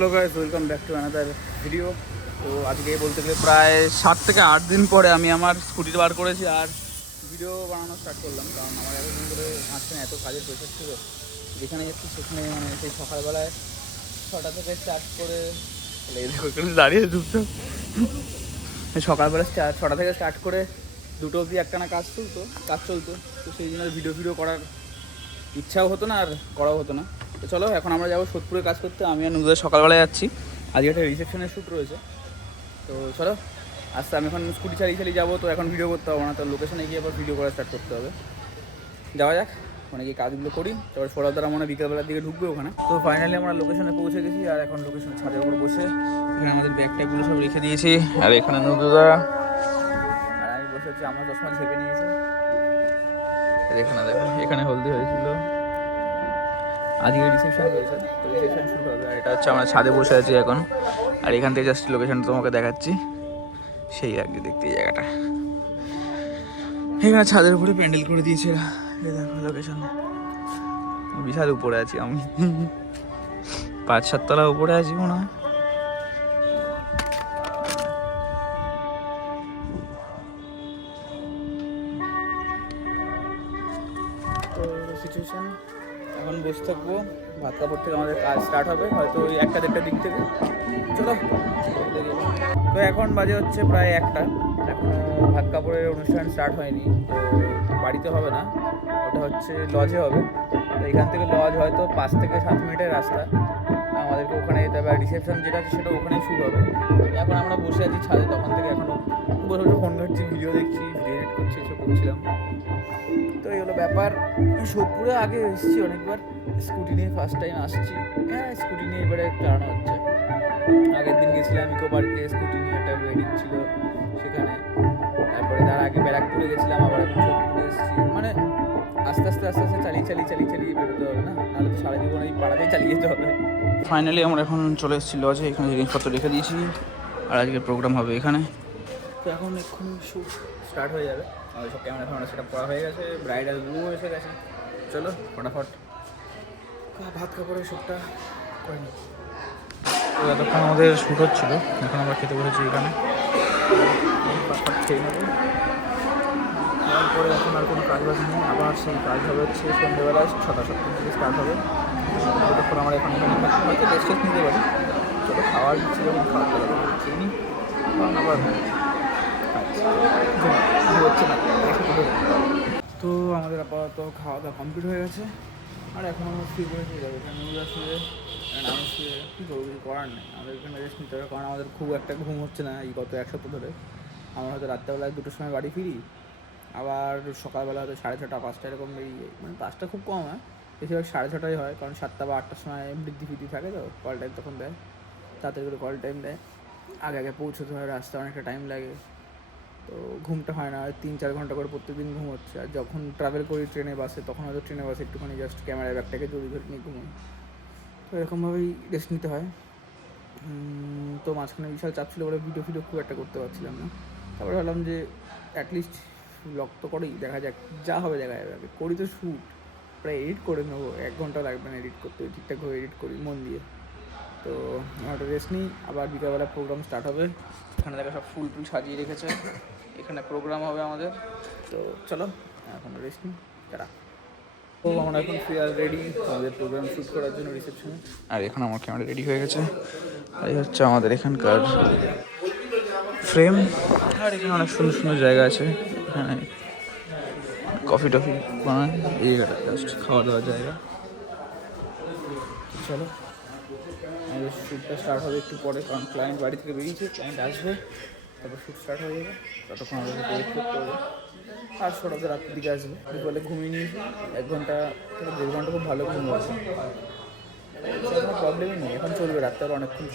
Hello guys, welcome back to another video. তো আজকে বলতে গেলে প্রায় 7 থেকে 8 দিন পরে আমি আমার স্কুটিটা বার করেছি আর ভিডিও বানানো স্টার্ট করলাম। কারণ আমার এতদিন ধরে মাঝখানে এত কাজের প্রেশার ছিল, যেখানে যাচ্ছি সেখানে মানে সেই সকালবেলায় 6টা থেকে স্টার্ট করে দাঁড়িয়ে চুপচাপ সকালবেলা 6টা থেকে স্টার্ট করে 2টো অবধি একটানা কাজ চলতো। তো সেই জন্য ভিডিও করার ইচ্ছাও হতো না আর করাও হতো না। তো চলো এখন আমরা যাবো সোদপুরে কাজ করতে। আমি আর নুজুদের সকালবেলায় যাচ্ছি, আজকে একটা রিসেপশনের শ্যুট রয়েছে। তো চলো আস্তে আমি এখন স্কুটি চালিয়ে যাবো। তো এখন ভিডিও করতে হবে না, তো লোকেশনে গিয়ে আবার ভিডিও করা স্টার্ট করতে হবে। যাওয়া যাক, ওখানে গিয়ে কাজগুলো করি। তারপর সৌরভ দ্বারা মনে বিকেলবেলার দিকে ঢুকবে ওখানে। তো ফাইনালি আমরা লোকেশনে পৌঁছে গেছি আর এখন লোকেশনের ছাদের উপর বসে এখানে আমাদের ব্যাগ ট্যাগগুলো সব রেখে দিয়েছি। আর এখানে নুজুদা আর আমি বসে আছি, আমার চশমা ঝেপে নিয়েছে। এখানে দেখো, এখানে হলদি হয়েছিল, আজকে রিসেপশন রয়েছে, তো রিসেপশন শুরু হবে। আর এটা হচ্ছে আমরা ছাদে বসে আছি এখন, আর এখান থেকে জাস্ট লোকেশনটা তোমাকে দেখাচ্ছি। সেই আগে দেখতে এই জায়গাটা, এখানে ছাদের উপরে প্যান্ডেল করে দিয়েছে। এই দেখো লোকেশন, বিশাল উপরে আছি আমি, 5-7 তলা উপরে আছি মনে হয়। তো সিচুয়েশন, এখন বসে থাকবো। ভাত কাপড় থেকে আমাদের কাজ স্টার্ট হবে হয়তো ওই 1টা-1:30টার দিক থেকে। চলো, তো এখন বাজে হচ্ছে প্রায় 1টা, এখনও ভাত কাপড়ের অনুষ্ঠান স্টার্ট হয়নি। তো বাড়িতে হবে না, ওটা হচ্ছে লজে হবে। তো এখান থেকে লজ হয়তো 5 থেকে 7 মিনিটের রাস্তা। আমাদেরকে ওখানে যেতে হবে, আর রিসেপশন যেটা আছে সেটা ওখানেই শ্যুট হবে। এখন আমরা বসে আছি ছাদে, তখন থেকে এখনও বসে বসে ফোন ঘাটছি, ভিডিও দেখছি, ভিডিও এডিট করছি, এসব করছিলাম। তো এই হলো ব্যাপার। সোদপুরে আগে এসেছি অনেকবার, স্কুটি নিয়ে ফার্স্ট টাইম আসছি। হ্যাঁ, স্কুটি নিয়ে এবারে চালানো হচ্ছে। আগের দিন গেছিলাম ইকো পার্কে, স্কুটি নিয়ে একটা ওয়েডিং ছিল সেখানে। তারপরে তার আগে ব্যারাকপুরে গেছিলাম, আবার এখন সোদপুরে এসেছি। মানে আস্তে আস্তে চালিয়ে বেরোতে হবে, না নাহলে তো সারা জীবন এই পাড়াতেই চালিয়ে যেতে হবে। ফাইনালি আমরা এখন চলে এসেছি লজে, এখানে জিনিসপত্র রেখে দিয়েছি আর আজকে প্রোগ্রাম হবে এখানে। তো এখন এক্ষুনি শ্যুট স্টার্ট হয়ে যাবে। আমাদের সব ক্যামেরা ফ্যামেরা সেট আপ করা হয়ে গেছে, ব্রাইডাল গ্রুমও এসে গেছে। চলো ফটাফট ভাত কাপড়ের শ্যুটটা করে নিই। তো এতক্ষণ আমাদের শ্যুট হচ্ছিলো, এখন আমরা খেতে বসেছি এখানে। ফটাফট খেয়ে নেবো, তারপরে এখন আর কোনো কাজ বাজ নেই। আবার সেই কাজ হবে হচ্ছে সন্ধ্যেবেলায় 6টা-7টার দিকে স্টার্ট হবে। ততক্ষণ আমরা এখন হয়তো রেস্ট নিতে পারি। চলো খাওয়ার ইচ্ছে যখন খাওয়া দাওয়া খেয়ে নিই, কারণ আবার হচ্ছে না। তো আমাদের আপাতত খাওয়া দাওয়া কমপ্লিট হয়ে গেছে, আর এখন আমরা শুয়ে করে শুয়ে যাবো। এখানে নিউজ শুয়ে, আমি শুয়ে কী করবো, কিছু করার নেই। আমাদের এখানে রেস্ট নিতে হবে, কারণ আমাদের খুব একটা ঘুম হচ্ছে না এই গত 1 সপ্তাহ ধরে। আমরা হয়তো রাত্রেবেলায় 2টোর সময় বাড়ি ফিরি, আবার সকালবেলা হয়তো 6:30-5টা এরকম বেরিয়ে যাই। মানে 5টা খুব কম হয়, বেশিরভাগ 6:30টাই হয়, কারণ 7টা বা 8টার সময় বৃদ্ধি থাকে, তো কল টাইম তখন দেয়, তাড়াতাড়ি করে কল টাইম দেয়। আগে পৌঁছতে হয়, রাস্তা অনেকটা টাইম লাগে, তো ঘুমটা হয় না। 3-4 ঘন্টা করে প্রত্যেকদিন ঘুম হচ্ছে। আর যখন ট্রাভেল করি ট্রেনে বাসে, তখন হয়তো ট্রেনে বাসে একটুখানি জাস্ট ক্যামেরা ব্যাগটাকে জড়িয়ে ধরে নিয়ে ঘুমোই। তো এরকমভাবেই রেস্ট নিতে হয়। তো মাঝখানে বিশাল চাপ ছিল বলে ভিডিও খুব একটা করতে পারছিলাম না। তারপরে ভাবলাম যে অ্যাটলিস্ট ব্লগ তো করেই, দেখা যাক, যা হবে দেখা যাবে। করি তো শ্যুট, প্রায় এডিট করে নেবো, 1 ঘন্টা লাগবে না এডিট করতে, ঠিকঠাকভাবে এডিট করি মন দিয়ে। তো একটা রেস্ট নিই, আবার বিকালবেলা প্রোগ্রাম স্টার্ট হবে। এখানে দেখা সব ফুল সাজিয়ে রেখেছে, এখানে প্রোগ্রাম হবে আমাদের। তো চলো এখন রেস্ট নিই, তারা। তো আমরা এখন রেডি আমাদের প্রোগ্রাম শ্যুট করার জন্য রিসেপশনে। আর এখন আমার ক্যামেরা রেডি হয়ে গেছে, এই হচ্ছে আমাদের এখানকার ফ্রেম। আর এখানে অনেক সুন্দর সুন্দর জায়গা আছে, এখানে কফি টফি বানায়, এই জাস্ট খাওয়া দাওয়ার জায়গা। চলো আমাদের শ্যুটটা স্টার্ট হবে একটু পরে, কারণ ক্লায়েন্ট বাড়ি থেকে বেরিয়েছে, ক্লায়েন্ট আসবে, তারপর শ্যুট স্টার্ট হয়ে যাবে। ততক্ষণ আমাদেরকে ওয়েট করতে হবে। আর সৌরভ রাত্রির দিকে আসবে, বিকালে ঘুমিয়ে নিয়েছি 1 ঘন্টা থেকে 1.5 ঘন্টা, খুব ভালো ঘুম হয়েছে, কোনো প্রবলেমই নেই, এখন চলবে, রাত্রে অনেকক্ষণ।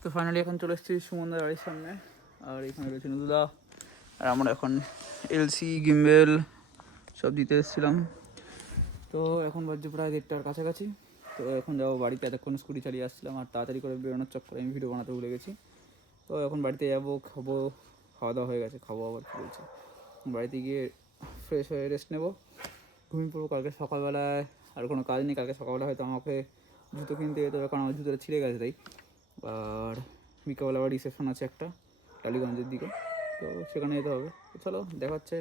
তো ফাইনালি এখন চলে এসেছি সুমনদার বাড়ির সামনে, আর এখানে রয়েছে নুদুদা, আর আমরা এখন এলসি গিম্বেল সব দিতে এসেছিলাম। তো এখন বাজছে প্রায় 1:30টার কাছাকাছি। তো এখন যাবো বাড়িতে, এতক্ষণ স্কুটি চালিয়ে আসছিলাম আর তাড়াতাড়ি করে বেরোনোর চক্করে আমি ভিডিও বানাতে ভুলে গেছি। তো এখন বাড়িতে যাবো, খাওয়া দাওয়া হয়ে গেছে, খাবো আবার কী বলছি, বাড়িতে গিয়ে ফ্রেশ হয়ে রেস্ট নেবো, ঘুমিয়ে পড়বো। কালকে সকালবেলায় আর কোনো কাজ নেই, কালকে সকালবেলা হয়তো আমাকে জুতো কিনতে যেতে হবে, কারণ আমার জুতোটা ছিঁড়ে গেছে তাই। আর বিকালবেলা আবার রিসেপশন আছে একটা টালিগঞ্জের দিকে, তো সেখানে যেতে হবে। তো চলো দেখা হচ্ছে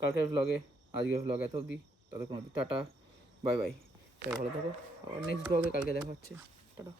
কালকের ভ্লগে। আজকের ভ্লগ এত অবধি, ততক্ষণ অবধি টাটা, বাই বাই, তাই ভালো থাকো। আবার নেক্সট ভ্লগে কালকে দেখা হচ্ছে, টাটা।